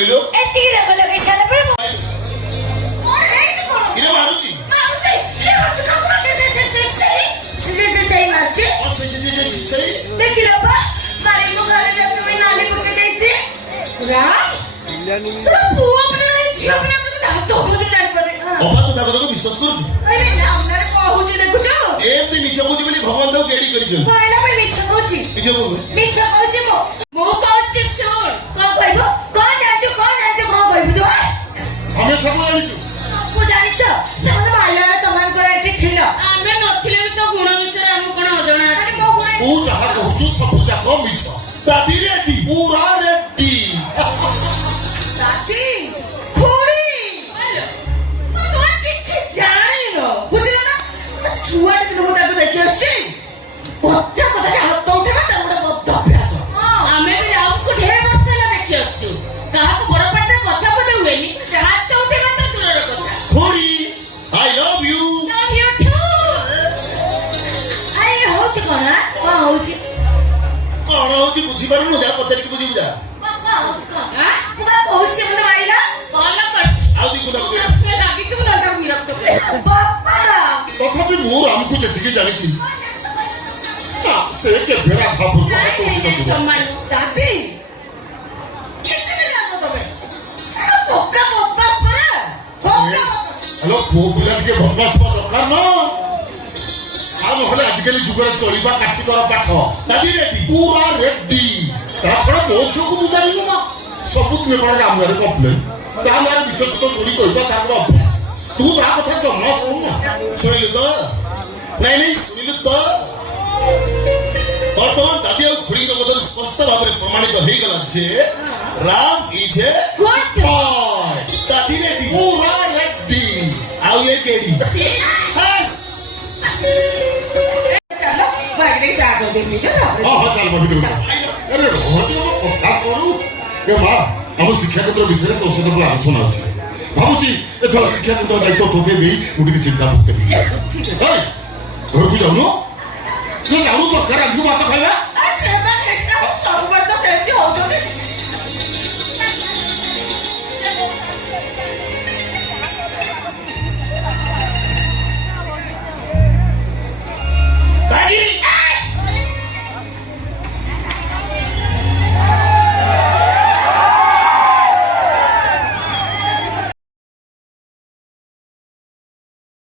କହିଲୁ ଏତିକି ରାଗ ଲଗେଇ ସାରିଲା ପରେ କିରେ ମାରୁଛି ଦେଖିଲ ବା ମାରି ମୋ ଘରେ ରଖିବି ନାଲି ପକେଇ ଦେଇଛି ପୁଅ ପିଲା ଝିଅ ପିଲା ହାତ ଉପରେ ଜାଣିପାରେ ଅବା ତୁ ତାଙ୍କ ବିଶ୍ୱାସ କରୁଛୁ କହୁଛି ଦେଖୁଛ ଏମିତି ମିଛ କହୁଛି ବୋଲି ଭଗବାନ ତାକୁ ଗେଡି କରିଛନ୍ତି ମିଛ କହୁଛି ମିଛ କହୁଛୁ ମିଛ କହୁଛି ମୁଁ କହୁଛି ଶୁଣ କଣ କହିବ କଣ ଜାଣିଛୁ କଣ କହିବୁ ତୁ ଆମେ ସବୁ ଜାଣିଛୁ ସବୁ ଜାଣିଛ ସେମାନେ ମାଇଲା ତମଙ୍କର ଏଠି ଥିଲ ଆମେ ନଥିଲେ ବି ତ ଗୁଣ ବିଷୟରେ ଆମକୁ କଣ ଅଜଣା ଅଛି ତୁ ଯାହା କହୁଛୁ ସବୁ ଯାକ ମିଛ ଦାଦି ରେଡି ପୁରା ରେଡି ଦାଦି ଖୁଡି ତୁ କିଛି ଜାଣିନ ବୁଝିଲ ନା ଛୁଆ ଟିକେ ମୁଁ ତାକୁ ଦେଖି ଆସିଛି କଥା ହାତ ଉଠେଇବା ତାର ଗୋଟେ ବଦ୍ଧ ଅଭ୍ୟାସ ଆମେ ବି ଆମକୁ ଢେର ବର୍ଷ ହେଲା ଦେଖି ଆସିଛୁ କାହାକୁ ବଡ ପାଟିରେ କଥା ବୋଧେ ହୁଏନି ହାତ ଉଠେଇବା ତ ଦୂରର କଥା ଖୁଡି I love you ହଉଛି କଣ ହଉଛି କଣ ହଉଛି ବୁଝିପାରୁନୁ ଯା ପଚାରିକି ବୁଝିବୁ ଯା ତଥାପି ମୁଁ ରାମକୁ ଯେତିକି ଜାଣିଛି ସେ କେବେ ରାଧା ପୂର୍ବ ହାତ ଉଠିନଥିବ ଦାଦି ହ୍ୟାଲୋ ପୁଅ ପିଲା ଟିକେ ବଦମାସ ହବା ଦରକାର ନା ଆଉ ନହେଲେ ଆଜିକାଲି ଯୁଗରେ ଚଳିବା କାଠିକର ପାଠ ଦାଦି ରେଡି ପୁରା ରେଡି ତା ଛଡା ମୋ ଝିଅକୁ ମୁଁ ଜାଣିନି ନା ସବୁଦିନ କଣ ରାମ ଗାଁରେ କମ୍ପ୍ଲେନ ତା ନାଁରେ ବିଶ୍ୱସ୍ତ ଯୋଡ଼ି କହିବା ତାଙ୍କର ଅଭ୍ୟାସ ତୁ ତା କଥା ଜମା ଶୁଣୁନା ଶୁଣିଲୁ ତ ନାଇଁ ଶୁଣିଲୁ ତ ବର୍ତ୍ତମାନ ଦାଦି ଆଉ ଖୁଡିଙ୍କ କଥାରୁ ସ୍ପଷ୍ଟ ଭାବରେ ପ୍ରମାଣିତ ହେଇଗଲା ଯେ Ram is a good boy ଦାଦି ରେଡି ପୁରା ରେଡି ଆଉ ଏ କେଡି ଆମ ଶିକ୍ଷା କ୍ଷେତ୍ର ବିଷୟରେ ତୋ ସହିତ ପୁରା ଆଲୋଚନା ଅଛି ଭାବୁଛି ଏଥର ଶିକ୍ଷା କ୍ଷେତ୍ର ଦାୟିତ୍ୱ ତୋତେ ଦେଇ ମୁଁ ଟିକେ ଚିନ୍ତା ମୁକ୍ତ ଘରକୁ ଯାଉନୁ ଯାଉନୁ ଦରକାର ଆଜିକୁ ଭାତ ଖାଇବା